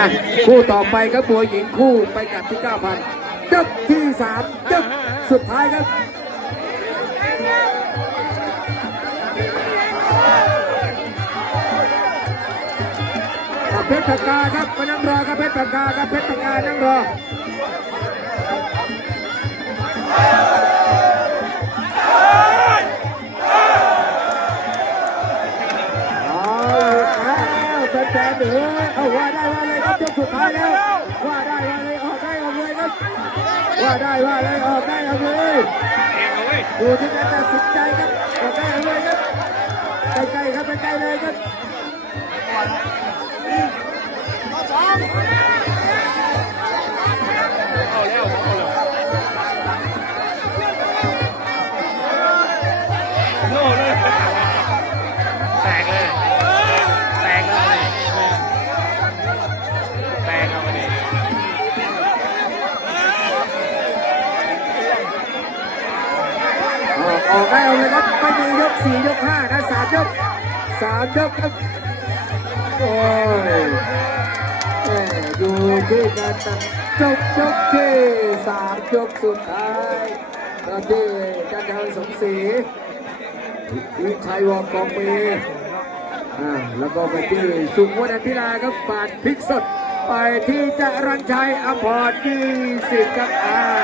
ะคู่ต่อไปครับมวยหญิงคู่ไปกับที่9,000จับที่3จับสุดท้ายครับเพชรตะกาครับมานั่งรอครับเพชรตะกาครับเพชรตะกานั่งรอเอาแล้วแฟนๆเอ๋ยเอาว่าได้ว่าเลย ครับยกสุดท้ายแล้วว่าได้ว่าเลยออกได้ออกเลยครับว่าได้ว่าเลยออกได้ออกเลยดูที่การตัดสินใจครับออกได้ออกเลยครับใกล้ๆครับใกล้ๆเลยครับแต ออกได้เอาเลยครับไม่มียกสี่ยกห้านะสามยกสามยกครับโอ้ยแหม่ดูที่การตัดจบยกที่สามยกสุดท้ายตอนที่จันทร์สมศรีวิชัยวงกองมีอ่าแล้วก็ไปที่สุขวัฒนพิลาครับปาดพลิกสดไปที่จรัญชัยอภรยี่สิบครับอ่า